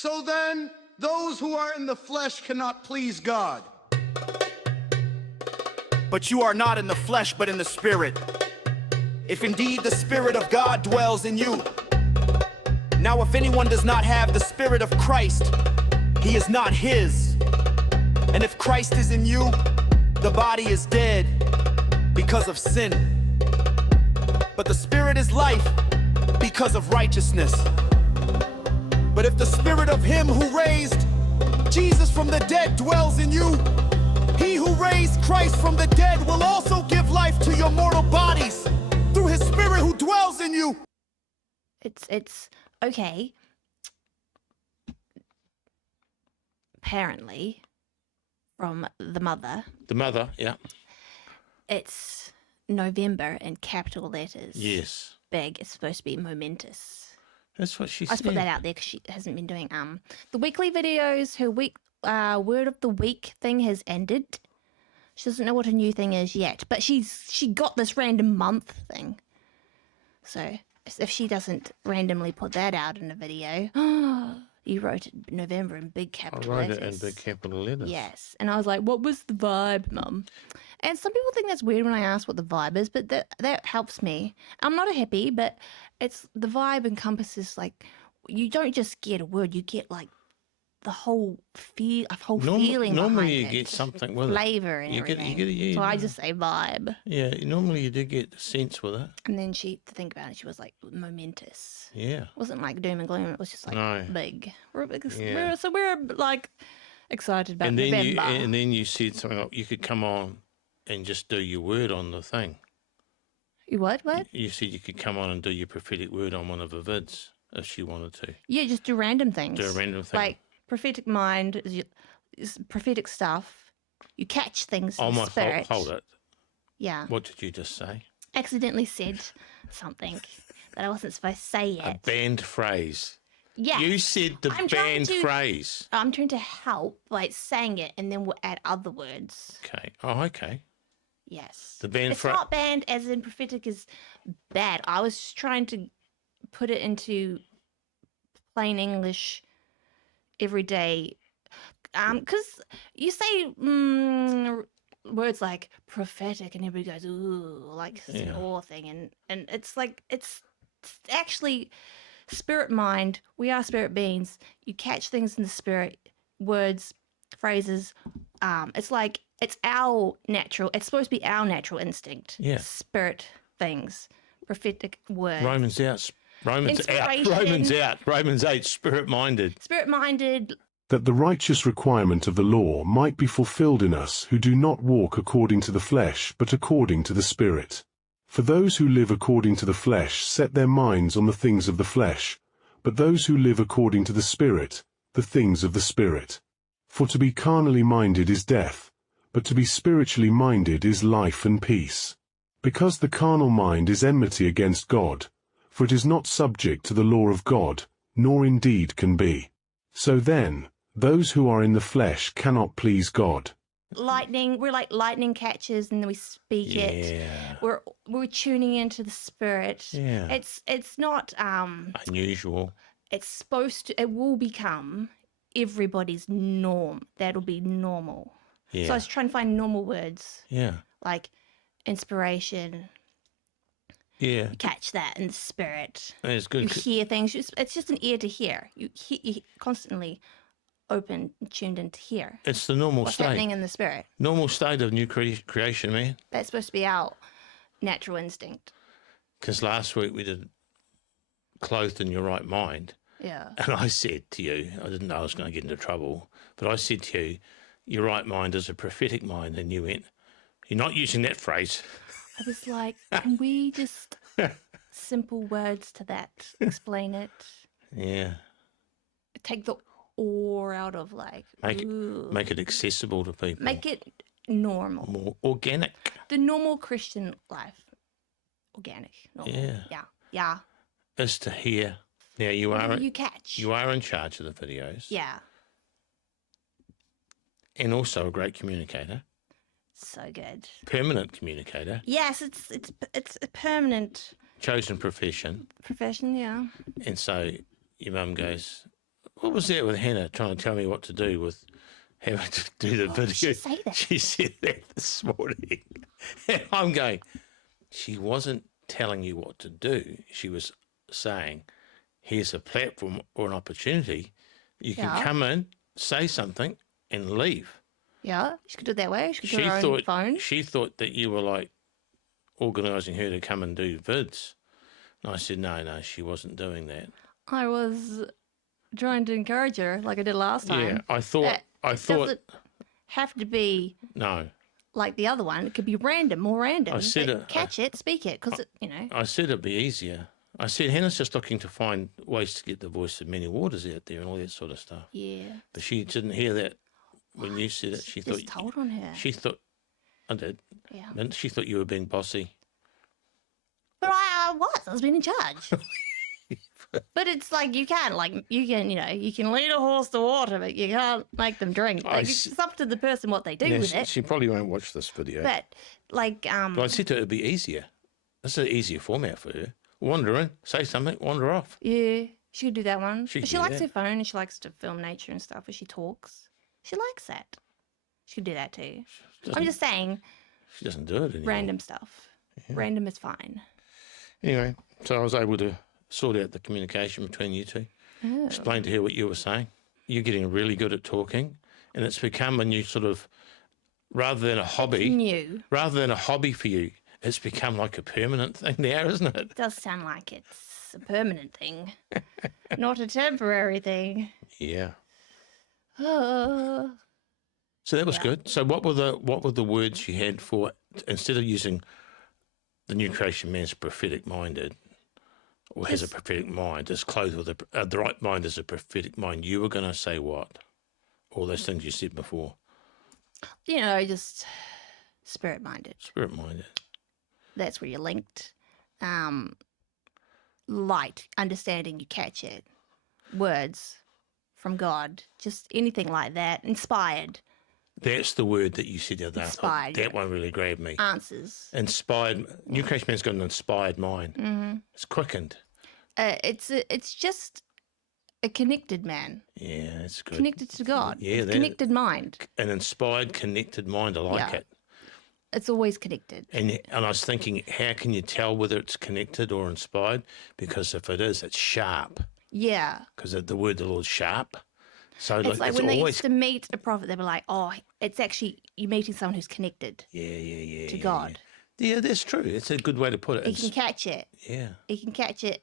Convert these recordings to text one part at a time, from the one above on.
So then, those who are in the flesh cannot please God. But you are not in the flesh, but in the Spirit. If indeed the Spirit of God dwells in you. Now if anyone does not have the Spirit of Christ, he is not his. And if Christ is in you, the body is dead because of sin. But the Spirit is life because of righteousness. But if the Spirit of him who raised Jesus from the dead dwells in you, he who raised Christ from the dead will also give life to your mortal bodies through his Spirit who dwells in you. It's okay. Apparently, from the mother, The mother, yeah. it's November in capital letters. Yes. Big. It's supposed to be momentous. That's what she I said. just put that out there because she hasn't been doing the weekly videos. Her word of the week thing has ended. She doesn't know what her new thing is yet, but she got this random month thing. So if she doesn't randomly put that out in a video, you wrote it November in big I capital wrote letters. it in big capital letters. Yes, and I was like, "What was the vibe, Mum?" And some people think that's weird when I ask what the vibe is, but that helps me. I'm not a hippie, but it's the vibe encompasses like you don't just get a word, you get like the whole feeling. Normally behind you it, get something with flavor it. and You get, everything. yeah, So I just say vibe. Yeah, normally you do get the sense with it. And then to think about it, she was like momentous. Yeah. It wasn't like doom and gloom. It was just like No. big. We're big. Yeah. We're like excited about And then November. you said something like you could come on and just do your word on the thing. You what? You said you could come on and do your prophetic word on one of the vids if she wanted to. Yeah, just do random things. Do a random thing. Like prophetic mind is prophetic stuff. You catch things in the spirit. Hold it. Yeah. What did you just say? Accidentally said something that I wasn't supposed to say yet. A banned phrase. Yeah. You said the banned phrase. I'm trying to help by saying it, and then we'll add other words. Okay. Oh, okay. Yes. The banned It's not banned as in prophetic is bad. I was just trying to put it into plain English, everyday. Because you say words like prophetic, and everybody goes ooh, like it's an awe thing, and it's like it's actually spirit mind. We are spirit beings. You catch things in the spirit, words, phrases. It's like it's supposed to be our natural instinct. Yeah. Spirit things, prophetic words. Romans out. Romans out. Inspiration. Romans out. Romans 8. Spirit-minded. Spirit-minded. That the righteous requirement of the law might be fulfilled in us who do not walk according to the flesh, but according to the Spirit. For those who live according to the flesh set their minds on the things of the flesh, but those who live according to the Spirit, the things of the Spirit. For to be carnally minded is death, but to be spiritually minded is life and peace. Because the carnal mind is enmity against God, for it is not subject to the law of God, nor indeed can be. So then, those who are in the flesh cannot please God. Lightning, we're like lightning catchers, and then we speak it. We're tuning into the spirit. Yeah. It's not Unusual. it will become everybody's norm. That'll be normal. Yeah. So I was trying to find normal words. Yeah. Like inspiration. Yeah. You catch that in the spirit. And it's good. You hear things. It's just an ear to hear. You constantly open, tuned in to hear. It's the normal What's state. happening in the spirit. Normal state of new creation, man. That's supposed to be our natural instinct. Because last week we did clothed in your right mind. Yeah. And I said to you, I didn't know I was going to get into trouble, but I said to you, your right mind is a prophetic mind. And you went, you're not using that phrase. I was like, can we just simple words to that? Explain it. Yeah. Take the awe out of like. Make it accessible to people. Make it normal. More organic. The normal Christian life. Organic. Normal. Yeah. Yeah. Is to hear. Now you Whatever are you catch. You are in charge of the videos. Yeah. And also a great communicator. So good. Permanent communicator. Yes, it's a permanent Chosen profession. profession. Yeah. And so your mum goes, What was that with Hannah trying to tell me what to do with having to do the video? Did she say that? She said that this morning. And I'm going, she wasn't telling you what to do. She was saying, here's a platform or an opportunity. You can come in, say something, and leave. Yeah, she could do it that way. She could do her own phone. She thought that you were like organising her to come and do vids. And I said, no, she wasn't doing that. I was trying to encourage her like I did last time. Yeah, I thought. Doesn't have to be No. like the other one. It could be random, more random. I said But catch it, speak it, because I said it'd be easier. I said Hannah's just looking to find ways to get the voice of many waters out there and all that sort of stuff. Yeah. But she didn't hear that when you said it. She Just thought told on her. She thought I did. Yeah. And she thought you were being bossy. But I was being in charge. But it's like you can lead a horse to water, but you can't make them drink. Like, it's up to the person what they do with it. She probably won't watch this video. But like But I said to her it'd be easier. This is an easier format for her. Wander in, say something, wander off. Yeah, she could do that one. She But could she do likes that. her phone and she likes to film nature and stuff as she talks. She likes that. She could do that too. I'm just saying She doesn't do it anymore. random stuff. Random is fine. Anyway, so I was able to sort out the communication between you two. Oh. Explain to her what you were saying. You're getting really good at talking, and it's become a new sort of, rather than a hobby, New. rather than a hobby for you, it's become like a permanent thing now, isn't it? Does sound like it's a permanent thing, not a temporary thing. Yeah. Oh. So that was good. So what were the words you had for, instead of using the new creation man's prophetic minded, or has a prophetic mind, is clothed with the right mind is a prophetic mind, you were going to say what? All those things you said before. Just spirit-minded. Spirit minded. That's where you're linked. Light, understanding, you catch it. Words from God, just anything like that. Inspired. That's the word that you said the other day. I thought, Inspired, that one really grabbed me. Answers. Inspired. New creation man's got an inspired mind. Mm-hmm. It's quickened. It's just a connected man. Yeah, that's good. Connected to God. Yeah, It's connected mind. An inspired, connected mind. I like it. It's always connected. And I was thinking, how can you tell whether it's connected or inspired? Because if it is, it's sharp. Yeah. Because the word of the Lord's sharp. So It's like when they always... used to meet a prophet, they were like, oh, it's actually, you're meeting someone who's connected to God. Yeah, that's true. It's a good way to put it. He can catch it. Yeah. He can catch it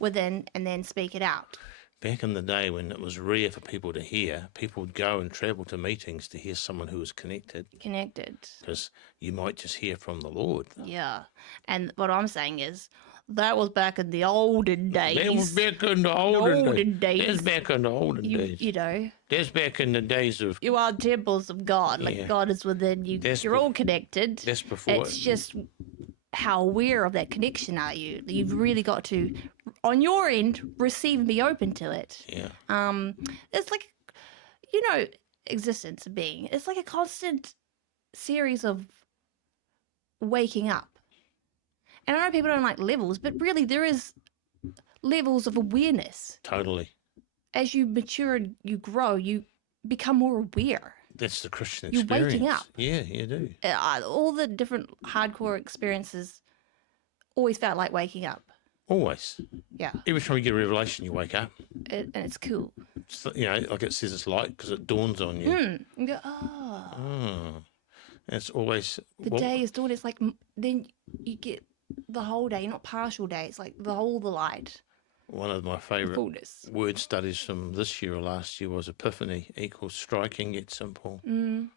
within, and then speak it out. Back in the day when it was rare for people to hear, people would go and travel to meetings to hear someone who was connected. Connected. Because you might just hear from the Lord. Yeah. And what I'm saying is, that was back in the olden days. That was back in the olden days. That's back in the olden days. You know. That's back in the days of... You are temples of God. Yeah. Like God is within you. That's You're all connected. That's before... It's just how aware of that connection are you? You've really got to, on your end, receive and be open to it. Yeah. It's like, existence of being. It's like a constant series of waking up. And I know people don't like levels, but really there is levels of awareness. Totally. As you mature and you grow, you become more aware. That's the Christian You're experience. waking up. Yeah, you do. All the different hardcore experiences always felt like waking up. Always. Yeah. Every time you get a revelation, you wake up. And it's cool. It's, like it says it's light because it dawns on you. You go, oh. Oh. It's always... The day is dawn. It's like, then you get the whole day, not partial day. It's like the light. One of my favourite Fullness. word studies from this year or last year was epiphany equals striking yet simple.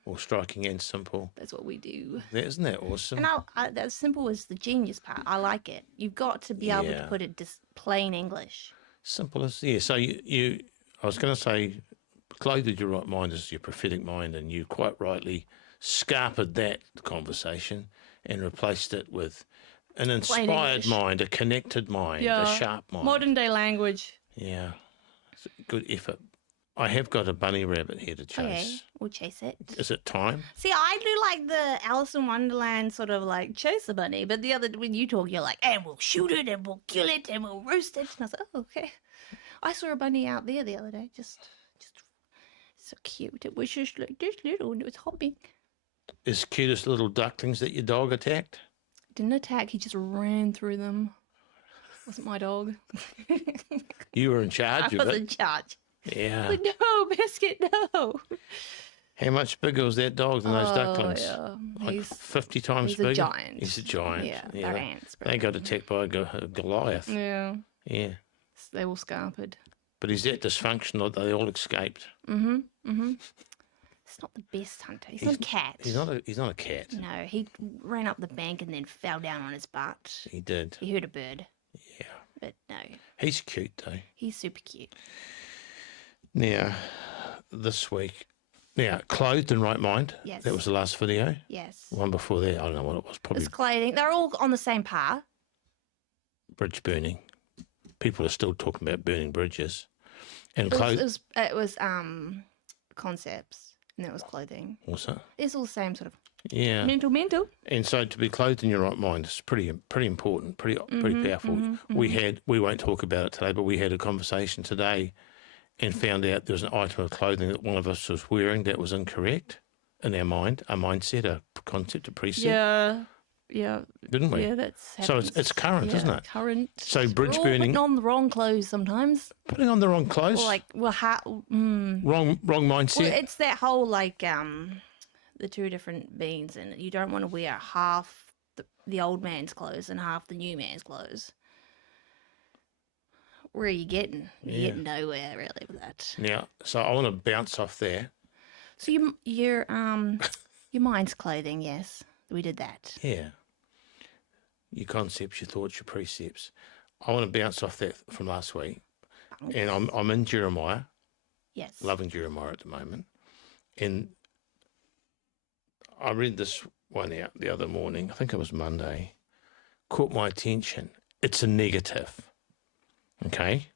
Or striking and simple. That's what we do. Isn't that awesome? And that simple is the genius part. I like it. You've got to be able to put it just plain English. Simple as... Yeah, so you I was going to say, clothed with your right mind is your prophetic mind, and you quite rightly scarpered that conversation and replaced it with an inspired mind, a connected mind, a sharp mind. Modern day language. Yeah. It's a good effort. I have got a bunny rabbit here to chase. Okay, we'll chase it. Is it time? See, I do like the Alice in Wonderland sort of like chase the bunny, but when you talk, you're like, and we'll shoot it, and we'll kill it, and we'll roast it. And I was like, oh, okay. I saw a bunny out there the other day. Just so cute. It was just like this little, and it was hopping. As cute as little ducklings that your dog attacked? Didn't attack. He just ran through them. Wasn't my dog. You were in charge I of was it. in charge. Yeah. Like, no, Biscuit, no. How much bigger was that dog than those ducklings? Yeah. Like 50 times he's bigger? a giant. He's a giant. Yeah, they're ants. They got attacked by a Goliath. Yeah. Yeah. They all scarpered. But he's that dysfunctional that they all escaped. It's not the best hunter. He's not a cat. He's not a cat. No, he ran up the bank and then fell down on his butt. He did. He heard a bird. Yeah. But no, He's cute though. he's super cute. Now, this week, clothed in right mind. Yes. That was the last video. Yes. One before that, I don't know what it was. Probably It's clothing. They're all on the same par. bridge burning. People are still talking about burning bridges. And It clothes. was concepts, and it was clothing. What's that? It's all the same sort of Yeah. mental. And so to be clothed in your right mind is pretty important, pretty powerful. We won't talk about it today, but we had a conversation today and found out there was an item of clothing that one of us was wearing that was incorrect in our mind, a mindset, a concept, a precept. Yeah, Didn't we? yeah. That's So it's current, isn't it? Current. So bridge We're all burning, putting on the wrong clothes sometimes. putting on the wrong clothes, Or like, wrong mindset. well, it's that whole like the two different beans, and you don't want to wear half the old man's clothes and half the new man's clothes. Where are you getting? You're getting nowhere really with that. Now, so I want to bounce off there. So your mind's clothing, yes, we did that. Yeah. Your concepts, your thoughts, your precepts. I want to bounce off that from last week. And I'm in Jeremiah, Yes. loving Jeremiah at the moment. And I read this one out the other morning, I think it was Monday, caught my attention. It's a negative, okay?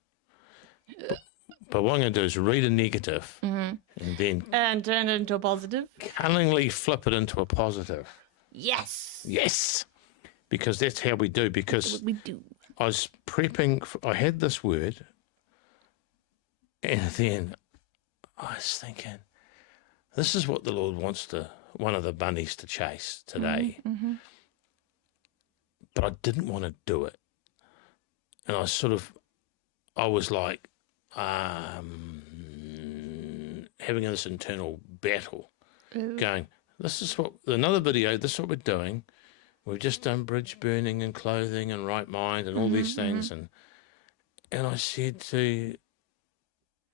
But what I'm going to do is read a negative and then And turn it into a positive. cunningly flip it into a positive. Yes. Yes, because that's how we do. Because We do. I was prepping, I had this word, and then I was thinking, this is what the Lord wants one of the bunnies to chase today. But I didn't want to do it. And I was like, having this internal battle, going, this is another video, this is what we're doing. We've just done bridge burning and clothing and right mind and all these things. And I said to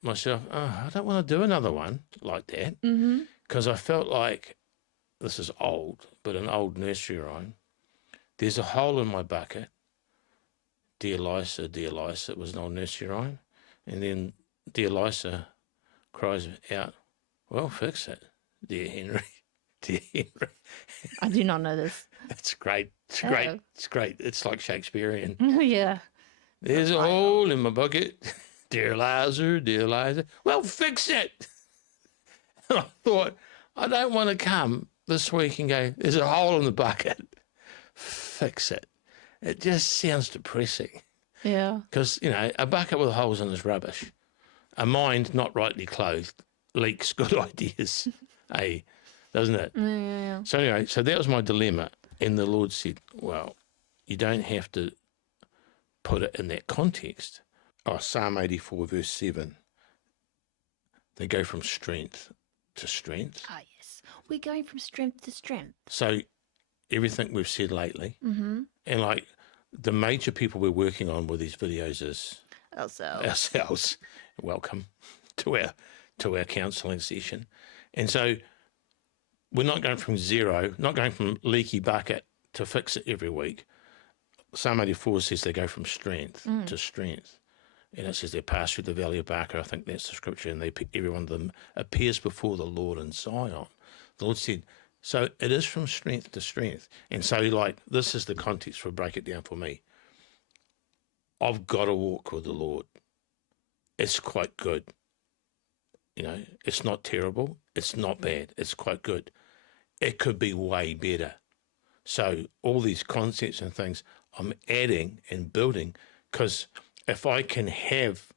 myself, I don't want to do another one like that. Because I felt like, this is old, but an old nursery rhyme. There's a hole in my bucket. Dear Lysa, it was an old nursery rhyme. And then dear Lysa cries out, well, fix it, dear Henry. Dear Henry. I do not know this. It's great. It's great. It's great. It's like Shakespearean. Yeah. There's a hole in my bucket. Dear Liza. Well, fix it. And I thought, I don't want to come this week and go, there's a hole in the bucket. Fix it. It just sounds depressing. Yeah. Because, a bucket with holes in is rubbish. A mind not rightly clothed leaks good ideas. Doesn't it? Yeah. So anyway, that was my dilemma. And the Lord said, well, you don't have to put it in that context. Psalm 84 verse 7. They go from strength to strength. Ah, yes. We're going from strength to strength. So everything we've said lately, and like the major people we're working on with these videos is ourselves. Welcome to our counselling session. And so we're not going from zero, not going from leaky bucket to fix it every week. Psalm 84 says they go from strength to strength. And it says they pass through the valley of Baca. I think that's the scripture. And every one of them appears before the Lord in Zion. The Lord said, so it is from strength to strength. And so this is the context for break it down for me. I've got to walk with the Lord. It's quite good. It's not terrible. It's not bad. It's quite good. It could be way better. So all these concepts and things I'm adding and building, because if I can have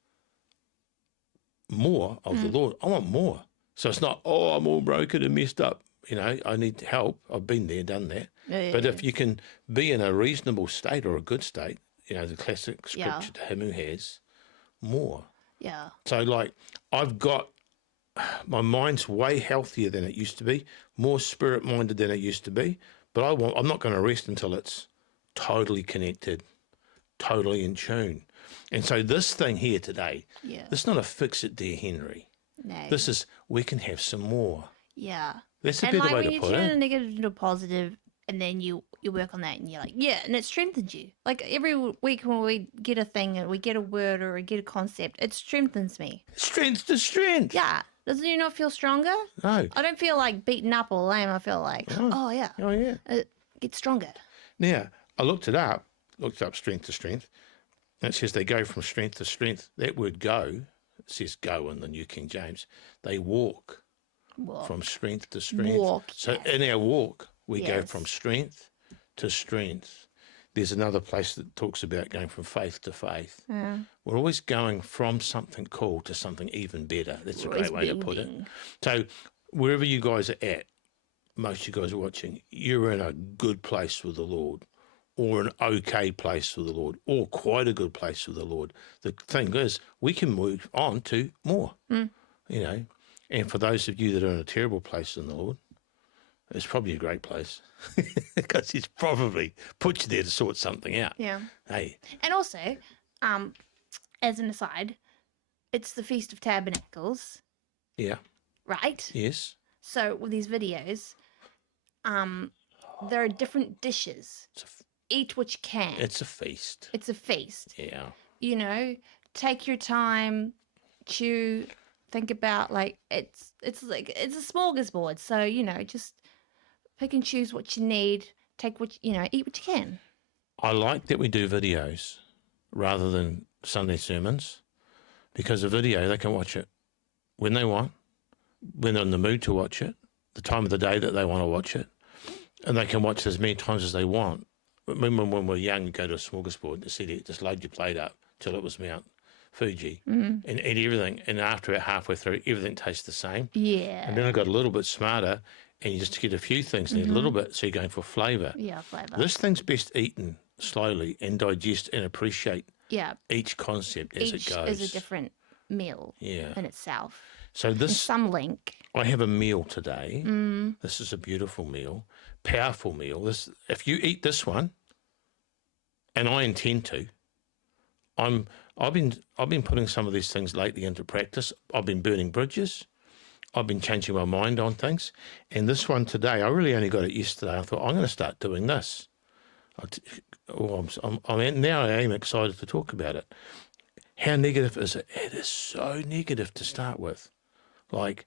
more of the Lord. I want more. So it's not, oh, I'm all broken and messed up. You know, I need help. I've been there, done that. But if you can be in a reasonable state or a good state, you know, the classic scripture to him who has more. Yeah. So, like, I've got, my mind's way healthier than it used to be, more spirit-minded than it used to be. But I'm not going to rest until it's totally connected, totally in tune. And so this thing here today, this is not a fix it, dear Henry. No. This is, we can have some more. Yeah. That's a better way to put when you turn a negative into a positive, and then you work on that, and you're like, yeah, and it strengthens you. Like every week when we get a thing and we get a word or we get a concept, it strengthens me. Strength to strength. Yeah. Doesn't you not feel stronger? No. I don't feel like beaten up or lame. I feel like, oh yeah. Oh, yeah. It gets stronger. Now, I looked up strength to strength. And it says they go from strength to strength. That word go, it says go in the New King James. They walk. From strength to strength. So in our walk, we go from strength to strength. There's another place that talks about going from faith to faith. Yeah. We're always going from something cool to something even better. That's a great way to put it. So wherever you guys are at, most of you guys are watching, you're in a good place with the Lord, or an okay place with the Lord, or quite a good place with the Lord. The thing is, we can move on to more, you know. And for those of you that are in a terrible place in the Lord, it's probably a great place because He's probably put you there to sort something out. Yeah. Hey. And also, as an aside, it's the Feast of Tabernacles. Yeah. Right? Yes. So with these videos, there are different dishes. Eat what you can. It's a feast. It's a feast. Yeah. You know, take your time, chew. Think about it's a smorgasbord. So, you know, just pick and choose what you need. Take what eat what you can. I like that we do videos rather than Sunday sermons, because a video, they can watch it when they want, when they're in the mood to watch it, the time of the day that they want to watch it, and they can watch it as many times as they want. Remember when we were young, you go to a smorgasbord, to see it, just load your plate up till it was Mount Fuji and eat everything, and after about halfway through, everything tastes the same. Yeah. And then I got a little bit smarter, and you just get a few things and a little bit, so you're going for flavour. Yeah, flavour. This thing's best eaten slowly and digest and appreciate each concept as it goes. Each is a different meal in itself. So this, and some link. I have a meal today. This is a beautiful meal, powerful meal. This, if you eat this one, and I intend to, I've been putting some of these things lately into practice. I've been burning bridges. I've been changing my mind on things. And this one today, I really only got it yesterday. I thought, I'm going to start doing this. Now I am excited to talk about it. How negative is it? It is so negative to start with. Like,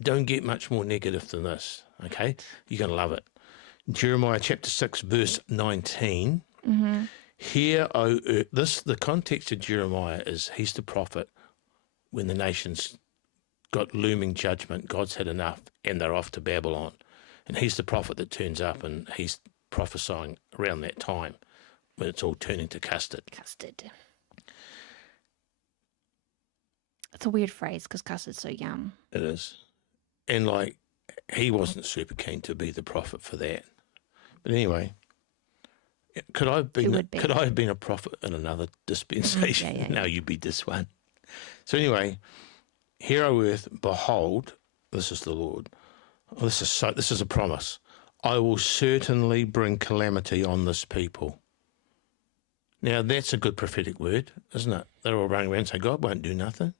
don't get much more negative than this, okay? You're going to love it. Jeremiah chapter 6, verse 19. Hear, O earth. The context of Jeremiah is he's the prophet when the nations got looming judgment. God's had enough, and they're off to Babylon. And he's the prophet that turns up, and he's prophesying around that time when it's all turning to custard. Custard. It's a weird phrase because custard's so yum. It is. And, like, he wasn't super keen to be the prophet for that. But anyway, could I have been a prophet in another dispensation? No, you'd be this one. So anyway, hear, O earth, behold, this is the Lord. Oh, this is a promise. I will certainly bring calamity on this people. Now, that's a good prophetic word, isn't it? They're all running around and saying, God won't do nothing.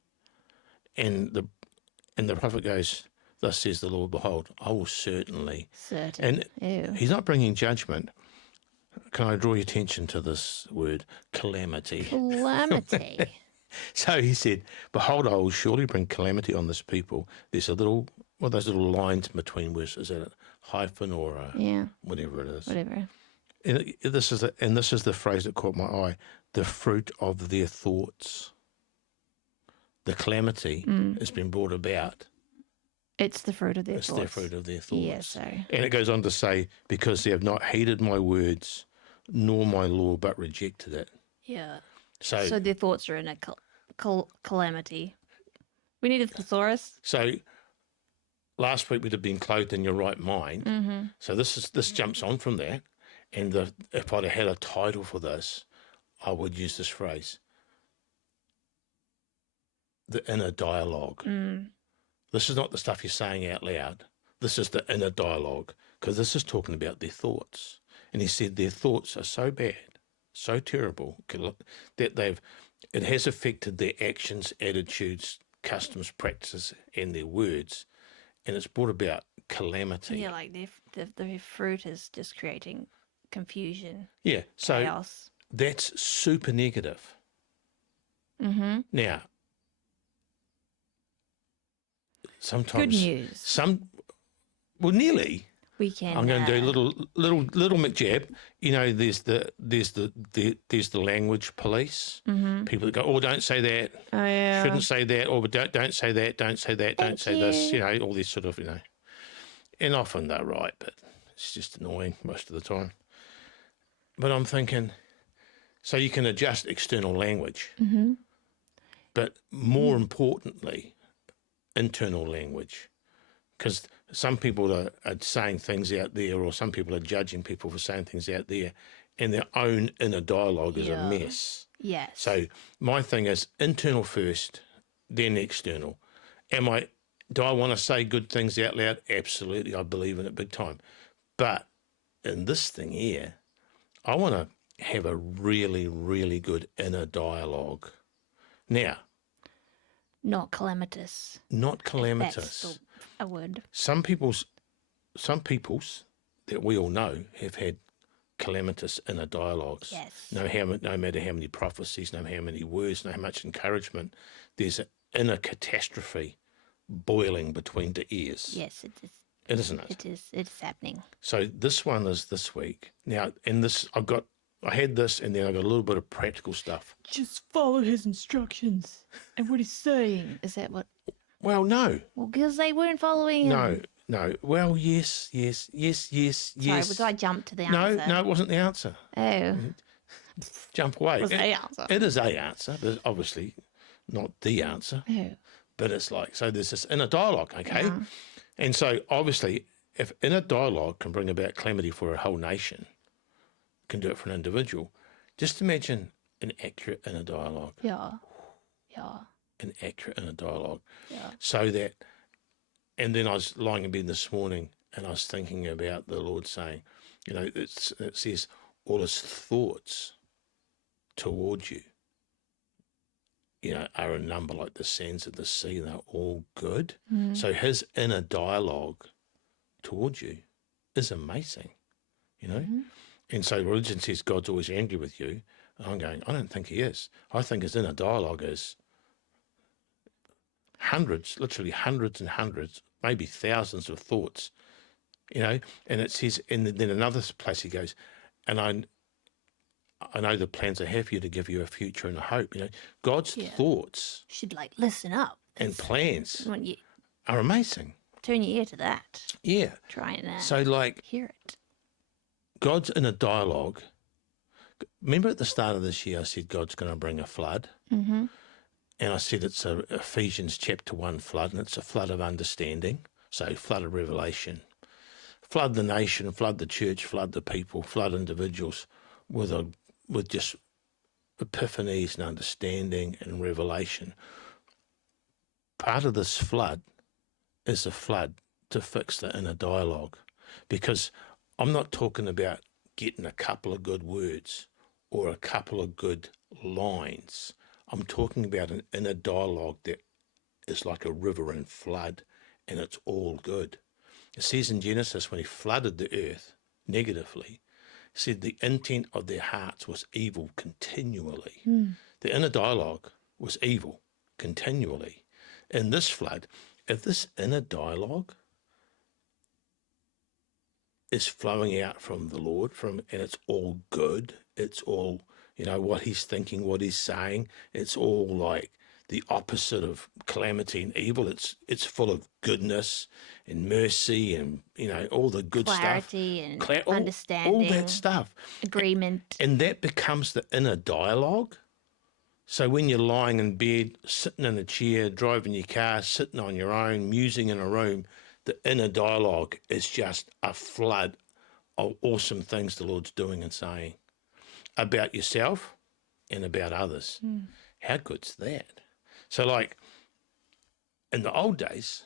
And the prophet goes, thus says the Lord, behold, I will certainly. And he's not bringing judgment. Can I draw your attention to this word, calamity? Calamity. So he said, behold, I will surely bring calamity on this people. There's a little, those little lines between words, is that a hyphen or a whatever it is? Whatever. And this is the phrase that caught my eye, the fruit of their thoughts. The calamity has been brought about. It's the fruit of their thoughts. It's the fruit of their thoughts. Yeah, so. And it goes on to say, because they have not heeded my words, nor my law, but rejected it. Yeah. So their thoughts are in a calamity. We need a thesaurus. So last week we'd have been clothed in your right mind. Mm-hmm. So this jumps on from that. And if I'd have had a title for this, I would use this phrase: the inner dialogue. This is not the stuff you're saying out loud. This is the inner dialogue, because this is talking about their thoughts. And he said their thoughts are so bad, so terrible, that it has affected their actions, attitudes, customs, practices, and their words, and it's brought about calamity. Yeah, like the fruit is just creating confusion, Yeah, so chaos. that's super negative. Mm-hmm. Now, sometimes Good news. Nearly. We can. I'm going to do little McJab. You know, there's the language police. Mm-hmm. People that go, oh, don't say that. Oh yeah. Shouldn't say that. Or don't say that. Don't say that. Don't say this. You know, all this sort of, you know. And often they're right, but it's just annoying most of the time. But I'm thinking, so you can adjust external language, but more importantly, internal language. Because some people are saying things out there, or some people are judging people for saying things out there, and their own inner dialogue is a mess. Yes. So my thing is internal first, then external. Do I want to say good things out loud? Absolutely, I believe in it big time. But in this thing here, I want to have a really, really good inner dialogue. Now, Not calamitous. not calamitous. That's a word. Some people's that we all know have had calamitous inner dialogues. Yes. No matter how many prophecies, no matter how many words, no how much encouragement, there's an inner catastrophe boiling between the ears. Yes, it is. Isn't it? It is. It's happening. So this one is this week. Now, I had this, and then I got a little bit of practical stuff. Just follow his instructions and what he's saying. Is that what? Well, no. Well, because they weren't following him. No. Well, yes. Sorry, was I jumped to the answer? No, it wasn't the answer. Oh. Jump away. Was a answer. It is a answer, but obviously not the answer. Oh. But it's like, so there's this inner dialogue, okay? Yeah. And so obviously, if inner dialogue can bring about calamity for a whole nation, can do it for an individual, just imagine an accurate inner dialogue. Yeah. An accurate inner dialogue. Yeah. So that, and then I was lying in bed this morning and I was thinking about the Lord saying, you know, it says all his thoughts towards you, you know, are a number like the sands of the sea. They're all good. So his inner dialogue towards you is amazing, you know. And so religion says God's always angry with you. And I'm going, I don't think he is. I think his inner dialogue is hundreds, literally hundreds and hundreds, maybe thousands of thoughts, you know. And it says, and then another place he goes, and I know the plans I have for you to give you a future and a hope. You know, God's thoughts You should like listen up. and plans When you are amazing. turn your ear to that. Yeah. Try and So like hear it. God's in a dialogue. Remember at the start of this year, I said God's going to bring a flood. Mm-hmm. And I said it's a Ephesians chapter 1 flood, and it's a flood of understanding. So flood of revelation. Flood the nation, flood the church, flood the people, flood individuals with just epiphanies and understanding and revelation. Part of this flood is a flood to fix the inner dialogue, because I'm not talking about getting a couple of good words or a couple of good lines. I'm talking about an inner dialogue that is like a river in flood, and it's all good. It says in Genesis, when he flooded the earth negatively, he said the intent of their hearts was evil continually. The inner dialogue was evil continually. In this flood, if this inner dialogue is flowing out from the Lord, and it's all good, it's all, you know, what he's thinking, what he's saying, it's all like the opposite of calamity and evil. It's full of goodness and mercy and, you know, all the good Clarity stuff. and understanding. All that stuff. Agreement. And that becomes the inner dialogue. So when you're lying in bed, sitting in a chair, driving your car, sitting on your own, musing in a room, the inner dialogue is just a flood of awesome things the Lord's doing and saying about yourself and about others. How good's that? So like in the old days,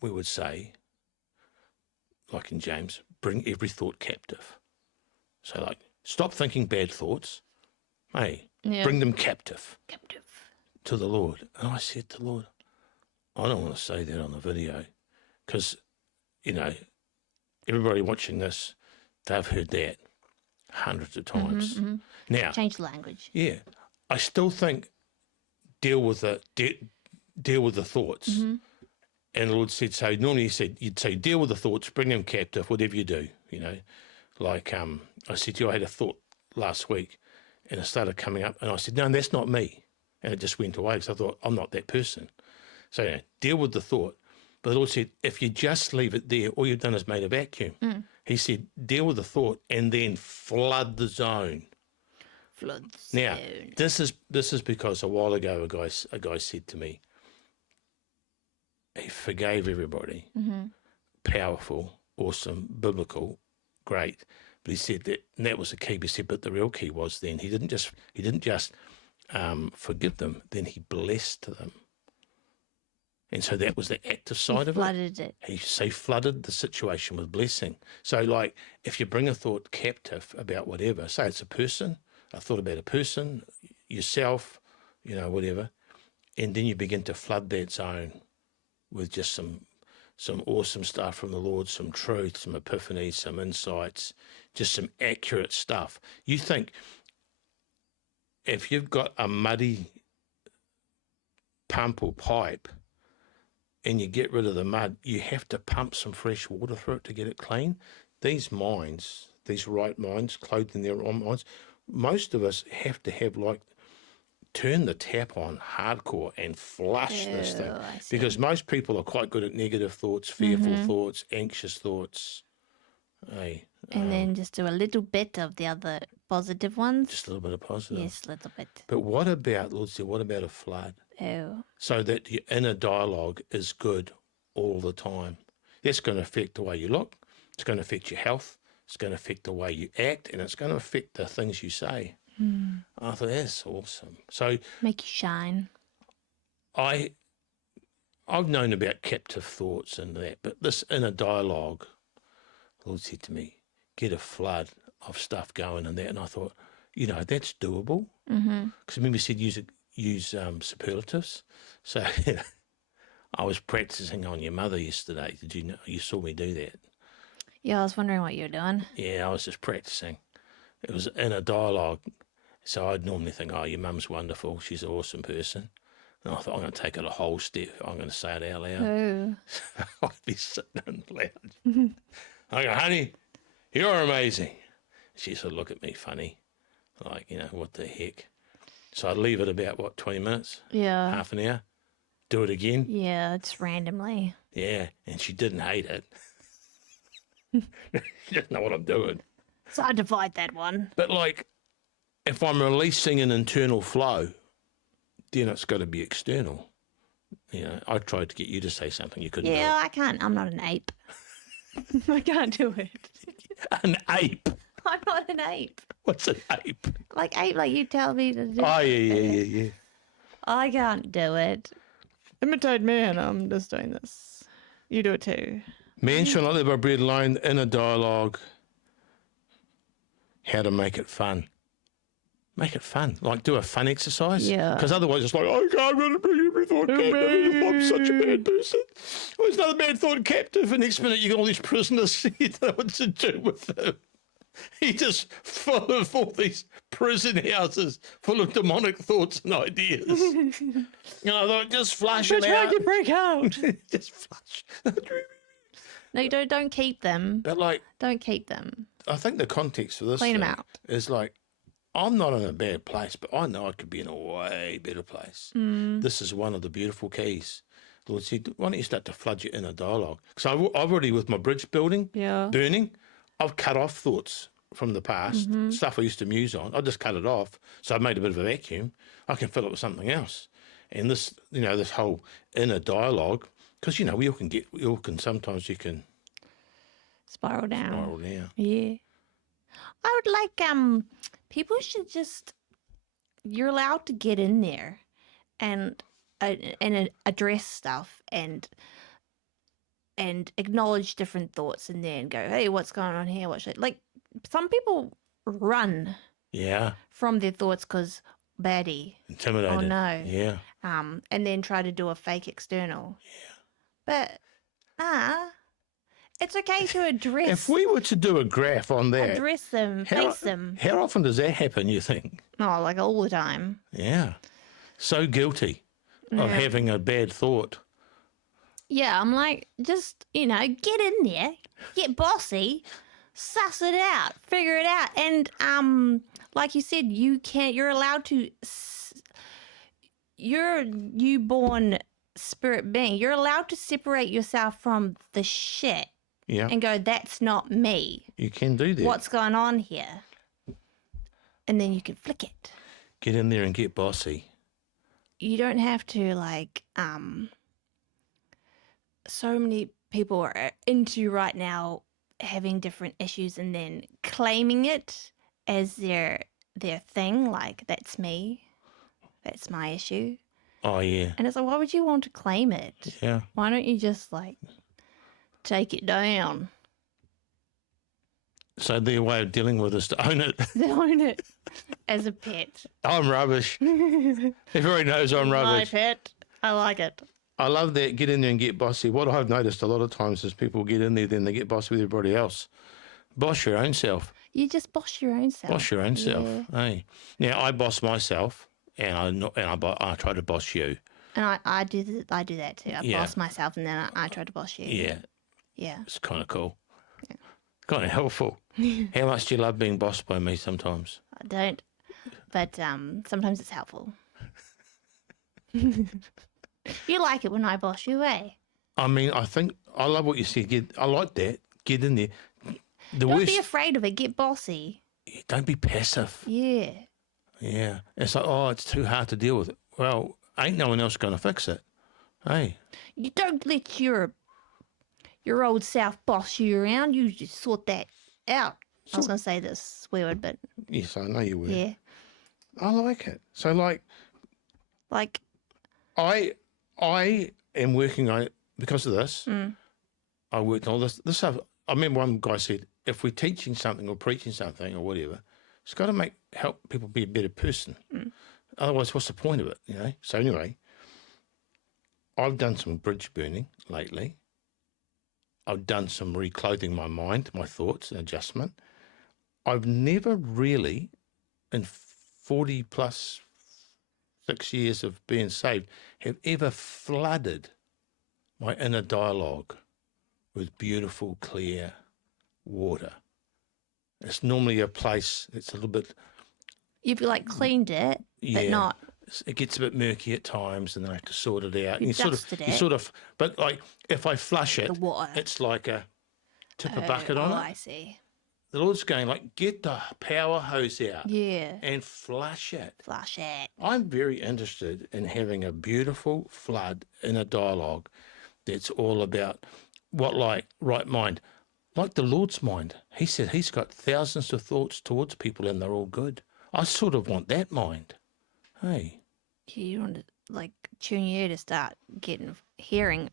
we would say, like in James, bring every thought captive. So like, stop thinking bad thoughts. Hey, bring them captive to the Lord. And I said to the Lord, I don't want to say that on the video because, you know, everybody watching this, they've heard that hundreds of times. Now, Change the language. yeah, I still think deal with the thoughts. And the Lord said, so normally you'd say, deal with the thoughts, bring them captive, whatever you do, you know. Like I said to you, I had a thought last week and it started coming up and I said, no, that's not me. And it just went away because I thought, I'm not that person. So yeah, deal with the thought. But the Lord said, if you just leave it there, all you've done is made a vacuum. He said, deal with the thought and then flood the zone. Flood Now, zone. this is because a while ago a guy said to me, he forgave everybody. Powerful, awesome, biblical, great. But he said that, and that was the key. He said, but the real key was then he didn't just forgive them. Then he blessed them, and so that was the active side of it. Flooded it. He flooded the situation with blessing. So, like, if you bring a thought captive about whatever, say it's a person, a thought about a person, yourself, you know, whatever, and then you begin to flood that zone with just some awesome stuff from the Lord, some truth, some epiphanies, some insights, just some accurate stuff. You think if you've got a muddy pump or pipe and you get rid of the mud, you have to pump some fresh water through it to get it clean. These minds, these right minds, clothed in their own minds, most of us have to have like turn the tap on hardcore and flush this thing. Because most people are quite good at negative thoughts, fearful thoughts, anxious thoughts. Hey, And then just do a little bit of the other positive ones. just a little bit of positive. Yes, a little bit. But what about, Lord said, what about a flood? Oh. So that your inner dialogue is good all the time. That's going to affect the way you look. It's going to affect your health. It's going to affect the way you act. And it's going to affect the things you say. I thought, that's awesome. So Make you shine. I've known about captive thoughts and that, but this inner dialogue, the Lord said to me, get a flood of stuff going and that. And I thought, you know, that's doable. Because remember you said use superlatives. So I was practicing on your mother yesterday. Did you know? You saw me do that. Yeah, I was wondering what you're doing. Yeah, I was just practicing. It was inner dialogue. So I'd normally think, oh, your mum's wonderful. She's an awesome person. And I thought, I'm going to take it a whole step. I'm going to say it out loud. Oh. I'd be sitting in the lounge. I go, honey, you're amazing. She sort of look at me funny, like, you know, what the heck. So I'd leave it about, 20 minutes? Yeah. Half an hour? Do it again? Yeah, it's randomly. Yeah, and she didn't hate it. She doesn't know what I'm doing. So I divide that one. But, like, if I'm releasing an internal flow, then it's got to be external. You know, I tried to get you to say something. You couldn't do Yeah, I can't. I'm not an ape. I can't do it. it. An ape? I'm not an ape. What's an ape? Like ape, like you tell me to do. Oh, yeah. I can't do it. Imitate me, and I'm just doing this. You do it too. Man shall not live by bread alone, inner dialogue, how to make it fun. Make it fun. Like, do a fun exercise. Yeah. Because otherwise it's like, oh, I'm going to bring every thought captive. I'm such a bad person. Oh, it's another bad thought captive. And next minute you got all these prisoners. You don't know what to do with them. He just full of all these prison houses full of demonic thoughts and ideas. You know, I thought, just flush them out. break out. Just flush. No, you don't keep them. But, like, Don't keep them. I think the context for this Clean 'em thing out. is like, I'm not in a bad place, but I know I could be in a way better place. This is one of the beautiful keys. Lord said, why don't you start to flood your inner dialogue? Because I've already, with my bridge building, Yeah. burning, I've cut off thoughts from the past, stuff I used to muse on. I just cut it off. So I made a bit of a vacuum. I can fill it with something else. And this, this whole inner dialogue, because, sometimes you can Spiral down. spiral down. Yeah. I would like, people should you're allowed to get in there and address stuff and acknowledge different thoughts and then go, hey, what's going on here? Like, some people run Yeah. from their thoughts because baddie. Intimidated. Oh, no. Yeah. And then try to do a fake external. Yeah. But, it's okay to address. If we were to do a graph on that, address them, face them. how often does that happen, you think? Oh, like all the time. Yeah. So guilty of having a bad thought. Yeah, I'm like, just, get in there, get bossy, suss it out, figure it out. And like you said, you're allowed to, you're a newborn spirit being. You're allowed to separate yourself from the shit Yeah. and go, that's not me. You can do that. What's going on here? And then you can flick it. Get in there and get bossy. You don't have to, like, so many people are into right now having different issues and then claiming it as their thing, like, that's me, that's my issue. Oh, yeah. And it's like, why would you want to claim it? Yeah. Why don't you just, like, take it down? So their way of dealing with it is to own it. Own it as a pet. I'm rubbish. Everybody knows I'm My rubbish. pet. I like it. I love that. Get in there and get bossy. What I've noticed a lot of times is people get in there, then they get bossy with everybody else. Boss your own self. You just boss your own self. Boss your own self. Yeah. Hey. Now I boss myself, and I try to boss you. And I do that too. I Yeah. boss myself and then I try to boss you. Yeah, Yeah. it's kind of cool. Kind of helpful. How much do you love being bossed by me sometimes? I don't, but sometimes it's helpful. You like it when I boss you, eh? I mean, I think I love what you said. I like that. Get in there. The Don't worst. be afraid of it. Get bossy. Don't be passive. Yeah. Yeah. It's like, oh, it's too hard to deal with. Well, ain't no one else going to fix it. Hey. You don't let your old self boss you around. You just sort that out. I was going to say this swear word, but Yes, I know you will. yeah. I I like it. So, like, I am working on it because of this. I worked on all this. This stuff. I remember one guy said, if we're teaching something or preaching something or whatever, it's got to help people be a better person. Otherwise, what's the point of it? So anyway, I've done some bridge burning lately. I've done some reclothing my mind, my thoughts, and adjustment. I've never really, in 40 plus 6 years of being saved, have ever flooded my inner dialogue with beautiful, clear water. It's normally a place that's a little bit, You've like cleaned it, but not. It gets a bit murky at times, and then I have to sort it out. You And dusted it. but like if I flush it, The water. it's like tip a bucket on Oh, it. I see. The Lord's going like, get the power hose out Yeah. and flush it. Flush it. I'm very interested in having a beautiful flood in a dialogue that's all about right mind, like the Lord's mind. He said he's got thousands of thoughts towards people and they're all good. I sort of want that mind. Hey, You want to like tune your ear to start hearing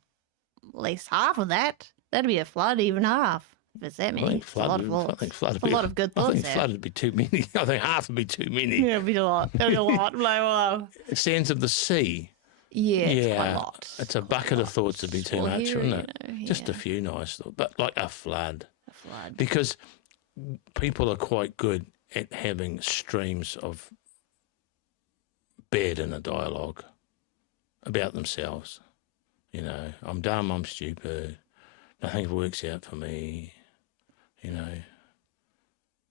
at least half of that. That'd be a flood, even half. If it's that I many, think it's a lot of flood thoughts. would A lot of good I thoughts think there. flood would be too many. I think half would be too many. Yeah, it'd be a lot. It'd be a lot. Like, wow. Sands of the sea. Yeah, it's quite a lot. It's a bucket of thoughts would be too Well, much, here, wouldn't it? you know, Just a yeah. few nice thoughts, but like a flood. A flood. Because people are quite good at having streams of bad inner dialogue about themselves. I'm dumb, I'm stupid, nothing works out for me,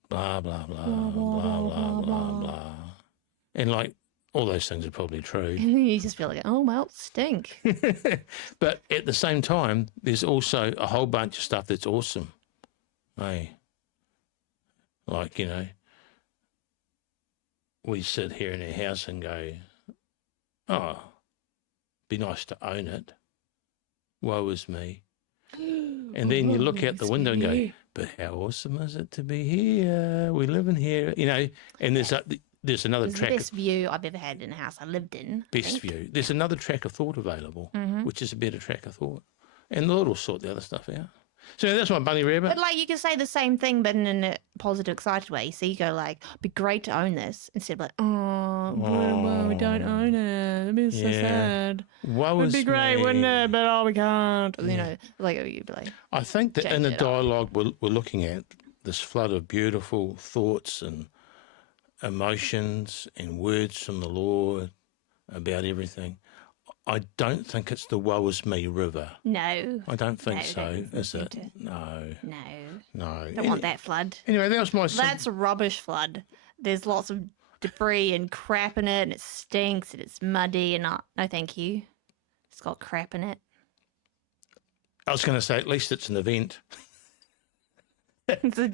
blah, blah, blah, blah, blah, blah, blah. And like, all those things are probably true. And then you just feel like, oh, well, stink. But at the same time, there's also a whole bunch of stuff that's awesome. Hey, Like, we sit here in our house and go, oh, be nice to own it. Woe is me. And then you look out the window and go, but how awesome is it to be here? We live in here, and there's another It's the track. best view I've ever had in a house I lived in. I Best think. view. There's another track of thought available, Mm-hmm. which is a better track of thought. And the Lord will sort the other stuff out. So that's my bunny rabbit. But like you can say the same thing, but in a positive, excited way. So you go like, "Be great to own this," instead of like, "Oh, we don't own it. It'd be so Yeah. sad. Woe It'd is be great, me. wouldn't it? But we can't." Like you'd be like, I think that in Change the it up. dialogue we're looking at this flood of beautiful thoughts and emotions and words from the Lord about everything. I don't think it's the woe is me river. "No, I don't think No, so, don't is it? think No, no, no. don't want that flood. Anyway, that was my... That's a rubbish flood. There's lots of debris and crap in it, and it stinks and it's muddy, and no, thank you. It's got crap in it." I was going to say, at least it's an event. It's the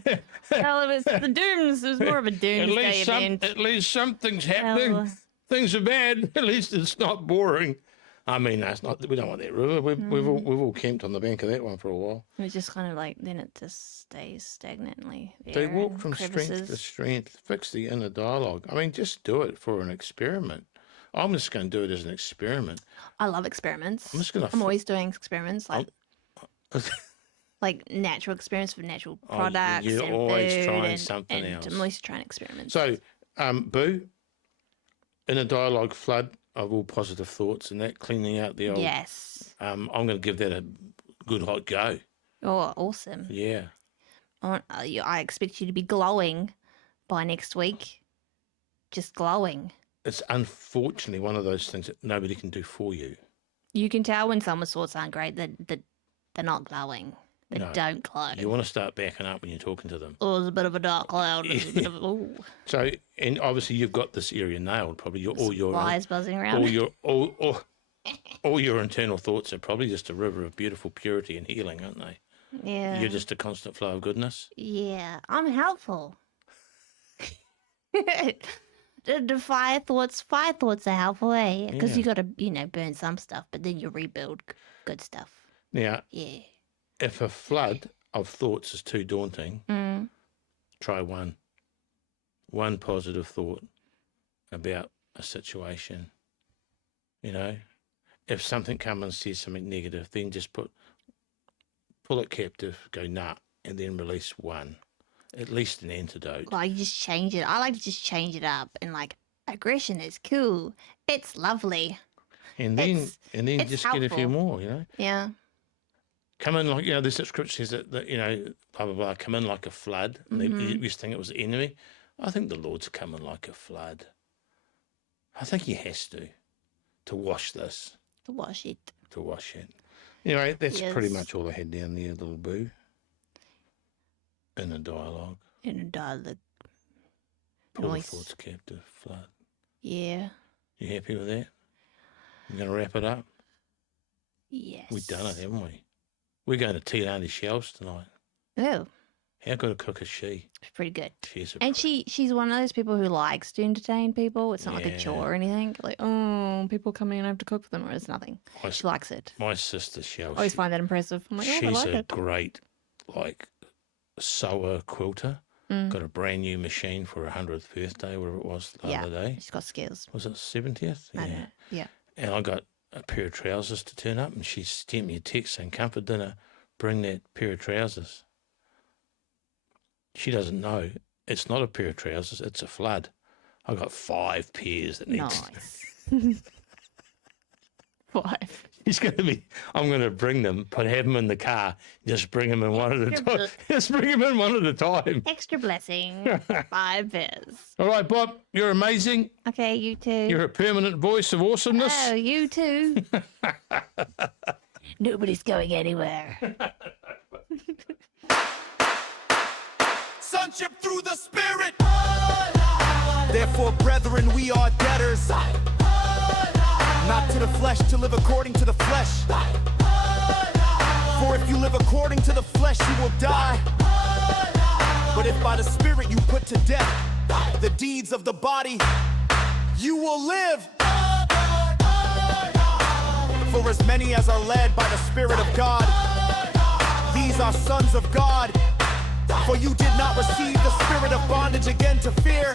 dooms. It was more of a doomsday event. At least something's happening. Well, Things are bad. At least it's not boring. I mean, that's not. We don't want that river. We've all camped on the bank of that one for a while. It's just kind of like then it just stays stagnantly. They there walk in from strength to crevices. strength. Fix the inner dialogue. I mean, just do it for an experiment. I'm just going to do it as an experiment. I love experiments. I'm just gonna I'm always doing experiments, like Oh, natural experiments with natural Oh, products you're and always food trying and, something and else. I'm always trying experiments. So, Boo, in a dialogue flood of all positive thoughts and that, cleaning out the old. yes. I'm going to give that a good hot go. Oh, awesome. Yeah. I expect you to be glowing by next week. Just glowing. It's unfortunately one of those things that nobody can do for you. You can tell when someone's thoughts aren't great that they're not glowing. They No. don't glow. You want to start backing up when you're talking to them. Oh, there's a bit of a dark cloud. There's a bit of, ooh, So, and obviously you've got this area nailed. Probably all your flies buzzing around. all your internal thoughts are probably just a river of beautiful purity and healing, aren't they? Yeah. You're just a constant flow of goodness. Yeah, I'm helpful. The fire thoughts are helpful, eh? Because Yeah. you got to, burn some stuff, but then you rebuild good stuff. Now, Yeah. if a flood of thoughts is too daunting, Mm. try one positive thought about a situation. If something comes and says something negative, then just pull it captive, go nah, and then release one. At least an antidote. Like, you just change it. I like to just change it up and, aggression is cool. It's lovely. And then it's just get a few helpful. more, Yeah. Come in like, the scripture says that blah, blah, blah, come in like a flood. And Mm-hmm. you used to think it was the enemy. I think the Lord's coming like a flood. I think he has to wash this, To wash it. to wash it. Anyway, that's pretty Yes. much all I had down there, little boo. In a dialogue. In a dialogue. Pull the Nice. thoughts captive, flood. Yeah. You happy with that? We're going to wrap it up? Yes. We've done it, haven't we? We're going to Tea Auntie Shelves tonight. Oh, How good a cook is she? it's pretty good. She's a And she's one of those people who likes to entertain people. It's not like a Yeah. chore or anything. Like, oh, people come in and I have to cook for them, or it's nothing. My, She likes it. my sister Shell. I always find that impressive. I'm like, oh, I She's like a it. great, sewer quilter. Mm. Got a brand new machine for her 100th birthday, whatever it was the Yeah. other day. She's got skills. Was it 70th? I don't know. Yeah. And I got a pair of trousers to turn up, and she sent me a text saying, "Come for dinner, bring that pair of trousers." She doesn't know it's not a pair of trousers; it's a flood. I got 5 pairs that needs. Nice. 5. He's going to be. I'm going to bring them, have them in the car. Just bring them in one at a time. Just bring them in one at a time. Extra blessing. 5 pairs. All right, Bob, you're amazing. Okay, you too. You're a permanent voice of awesomeness. Oh, you too. Nobody's going anywhere. Sonship through the Spirit. Therefore, brethren, we are debtors, not to the flesh, to live according to the flesh. For if you live according to the flesh, you will die. But if by the Spirit you put to death the deeds of the body, you will live. For as many as are led by the Spirit of God, these are sons of God. For you did not receive the spirit of bondage again to fear,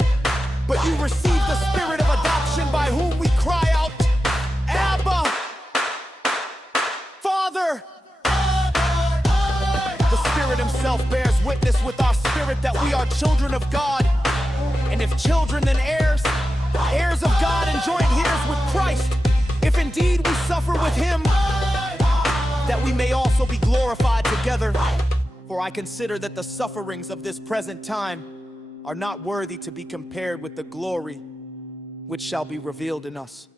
but you received the spirit of adoption, by whom we cry out, Abba, Father. The Spirit himself bears witness with our spirit that we are children of God. And if children, then heirs, heirs of God and joint heirs with Christ, if indeed we suffer with him, that we may also be glorified together. For I consider that the sufferings of this present time are not worthy to be compared with the glory which shall be revealed in us.